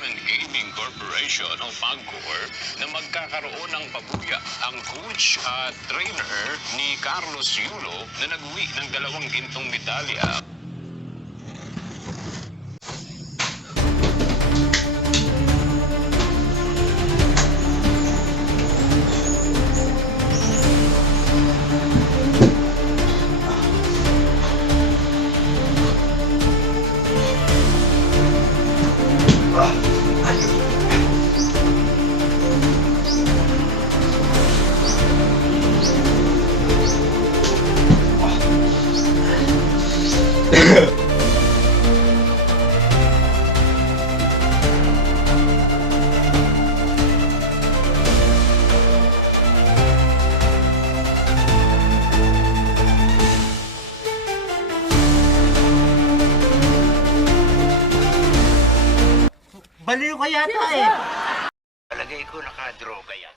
Gaming Corporation o PAGCOR na magkakaroon ng pabuya ang coach at trainer ni Carlos Yulo na nag-uwi ng 2 gintong medalya. Baliw ka yata eh. Palagay ko nakadroga yan.